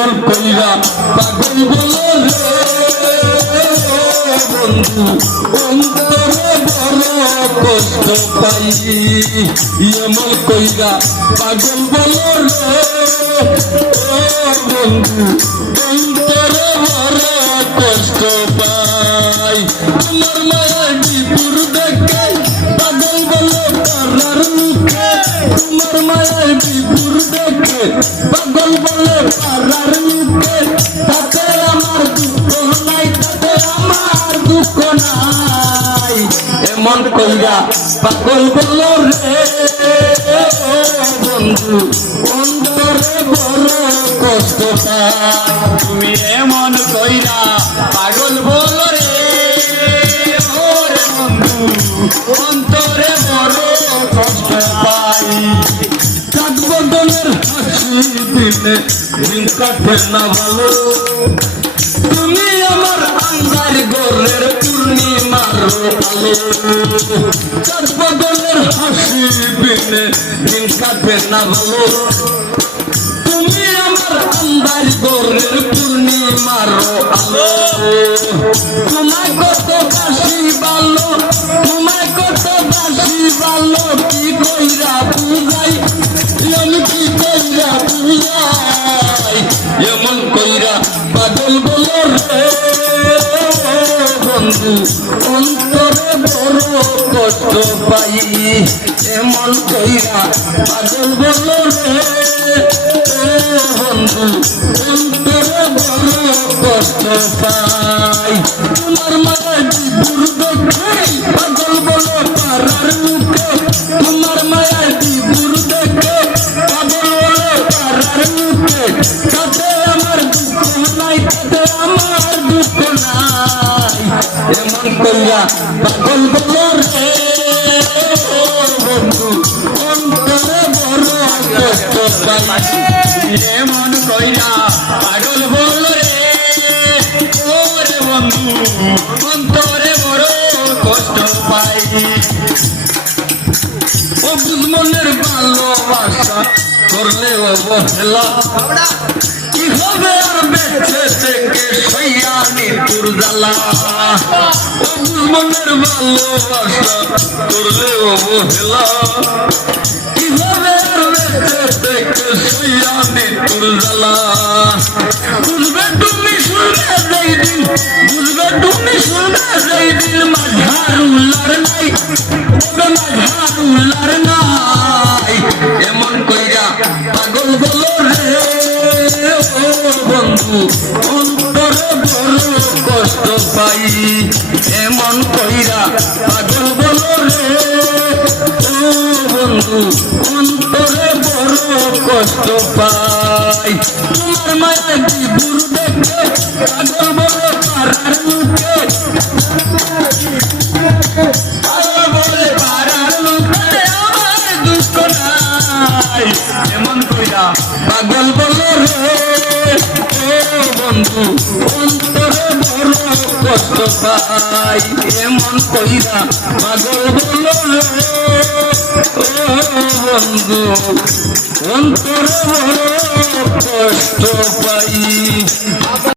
এমন কইরা পাগল বলো রে বন্ধু অন্তরে বড় কষ্ট পাই এমন কইরা পাগল বলো রে বন্ধু অন্তরে বড় কষ্ট পাই তোমার মায়ের বিপুর দেখে পাগল বলো পারার মুখে তোমার মায়ের বিপুর দেখে পাগল বলে পারার মুখে তাতে আমার দুঃখ নাই তাতে আমার দুঃখ নাই এমন কইরা পাগল বলো রে বন্ধু অন্তরে বড় কষ্ট পাই তুমি এমন কইরা পাগল বলো রে ওরে বন্ধু অন্তরে বড় কষ্ট পাই চাঁদ বদলের হাসি দিলে দিন কাটে না ভালো তুমি আমার আন্ধার ঘরের পূর্ণিমার আলো চাঁদ বদলের হাসি দিলে দিন কাটে না ভালো তুমি আমার আন্ধার ঘরের পূর্ণিমার আলো তোমায় কত বাসি ভালো তোমায় কত বাসি ভালো কি কইরা বুঝাই আমি কি কইরা বুঝাই এমন কইরা পাগল বলো রে বন্ধু অন্তরে বড় কষ্ট পাই এমন কইরা পাগল বলো রে বন্ধু অন্তরে বড় কষ্ট পাই তোমার মায়ের বিপুর দেখে পাগল বলো পারার মুখে তোমার মায়ের বিপুর দেখে পাগল বলো পারার মুখে তাতে আমার দুঃখ নাই তাতে আমার দুঃখ নাই এমন কইরা পাগল বলো রে বন্ধু অন্তরে বড় কষ্ট পাই এমন কইরা পাগল বলো রে ওরে বন্ধু অন্তরে বড় কষ্ট পাই ও দুশ্মনের ভালোবাসা করলে অবহেলা কি হবে আর বেঁচে থেকে সইয়ানি তোর জ্বালা ও দুশ্মনের ভালোবাসা করলে অবহেলা কি হবে আর বেঁচে থেকে সইয়ানি তোর জ্বালা বুঝবে তুমি শুনে যেই দিন বুঝবে তুমি শুনে যেই দিন মাঝার উল্লার নাই মাঝার উল্লার নাই এমন কইরা পাগল বলো রে বন্ধু অন্তরে বড় কষ্ট পাই এমন কইরা পাগল বলো রে বন্ধু অন্তরে বড় কষ্ট পাই তোমার মায়ের বিপুর দেখে পাগল বলো পারার মুখে পাগল বলে পারার মুখে আমার দুঃখ নাই এমন কইরা পাগল বলো রে বন্ধু অন্তরে বড় কষ্ট পাই এমন কইরা পাগল বলো রে বন্ধু অন্তরে বড় কষ্ট পাই।